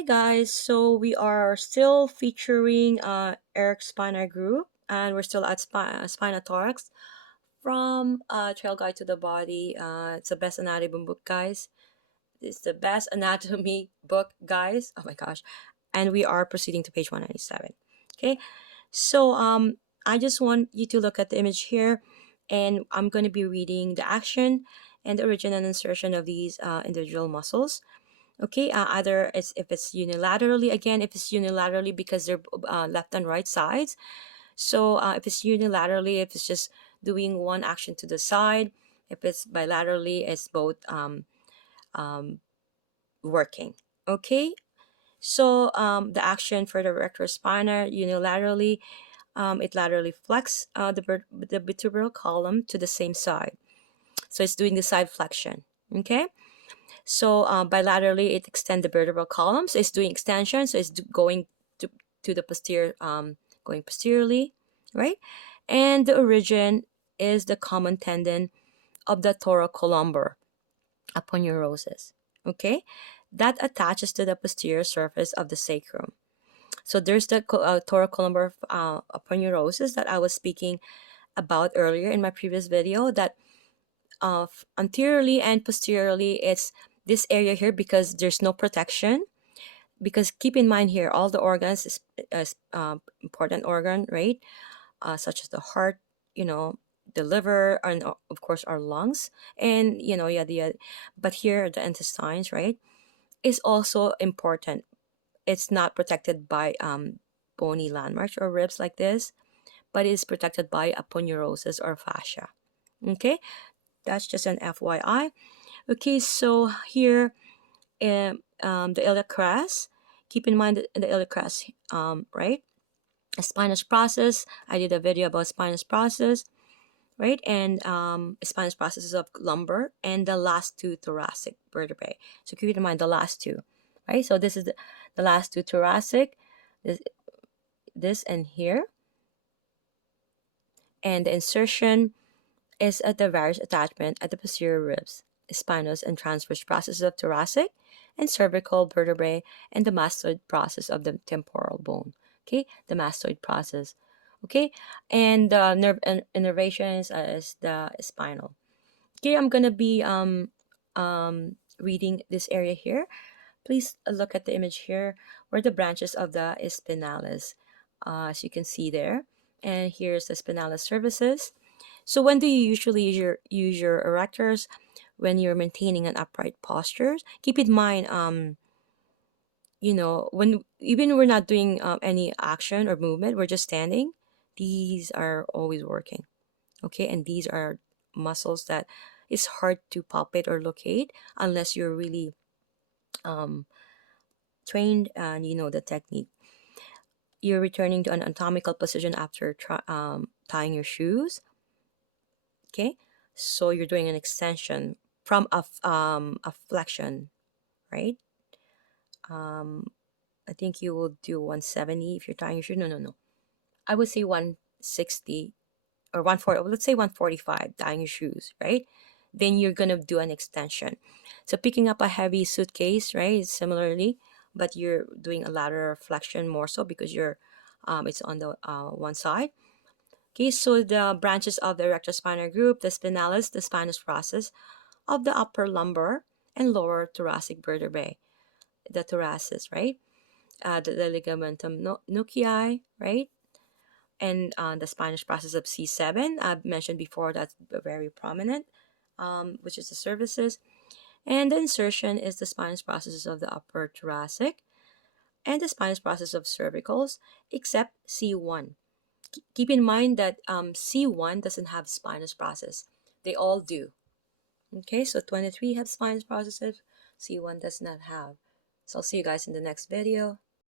Hi guys, so we are still featuring Eric's spinal group, and we're still at spinothorax from Trailguide to the Body. It's the best anatomy book, guys. It's the best anatomy book, guys. Oh my gosh. And we are proceeding to page 197. Okay, so I just want you to look at the image here, and I'm going to be reading the action and the origin and insertion of these individual muscles. Okay, either it's if it's unilaterally, again, if it's unilaterally because they're left and right sides. So if it's unilaterally, if it's just doing one action to the side. If it's bilaterally, it's both working. Okay, so the action for the rectus spina unilaterally, it laterally flex the vertebral column to the same side. So it's doing the side flexion. Okay. So bilaterally, it extends the vertebral column. So it's doing extension. So it's going to the posterior, going posteriorly, right? And the origin is the common tendon of the thoracolumbar aponeurosis. Okay, that attaches to the posterior surface of the sacrum. So there's the thoracolumbar aponeurosis that I was speaking about earlier in my previous video. That anteriorly and posteriorly, it's this area here because there's no protection. Because keep in mind here, all the organs is important organ, right? Such as the heart, the liver, and of course our lungs, and yada yada. But here the intestines, right, is also important. It's not protected by bony landmarks or ribs like this, but it's protected by aponeurosis or fascia. Okay, that's just an FYI. Okay, so here the iliac crest. Keep in mind the iliac crest, right? A spinous process. I did a video about spinous process, right? And spinous processes of lumbar and the last two thoracic vertebrae. So keep in mind the last two, right? So this is the last two thoracic, this and here. And the insertion is at the various attachment at the posterior ribs, spinous and transverse processes of thoracic and cervical vertebrae, and the mastoid process of the temporal bone. Okay, the mastoid process. Okay, and the nerve innervations is the spinal. Okay, I'm gonna be reading this area here. Please look at the image here where the branches of the spinalis, as you can see there. And here's the spinalis cervicis. So when do you usually use your erectors? When you're maintaining an upright posture. Keep in mind, when even we're not doing any action or movement, we're just standing. These are always working, okay? And these are muscles that it's hard to palpate or locate unless you're really trained and you know the technique. You're returning to an anatomical position after tying your shoes. Okay, so you're doing an extension from a flexion, right? I think you will do 170 if you're tying your shoe. No. I would say 160 or 140. Let's say 145 tying your shoes, right? Then you're gonna do an extension. So picking up a heavy suitcase, right? Similarly, but you're doing a lateral flexion more so because you're it's on the one side. Okay, so the branches of the erectospinal group, the spinalis, the spinous process of the upper lumbar and lower thoracic vertebrae, the thoracis, right? The ligamentum nuclei, right? And the spinous process of C7, I've mentioned before, that's very prominent, which is the cervices. And the insertion is the spinous processes of the upper thoracic and the spinous process of cervicals, except C1. Keep in mind that C1 doesn't have spinous process. They all do. Okay, so 23 have spinous processes. C1 does not have. So I'll see you guys in the next video.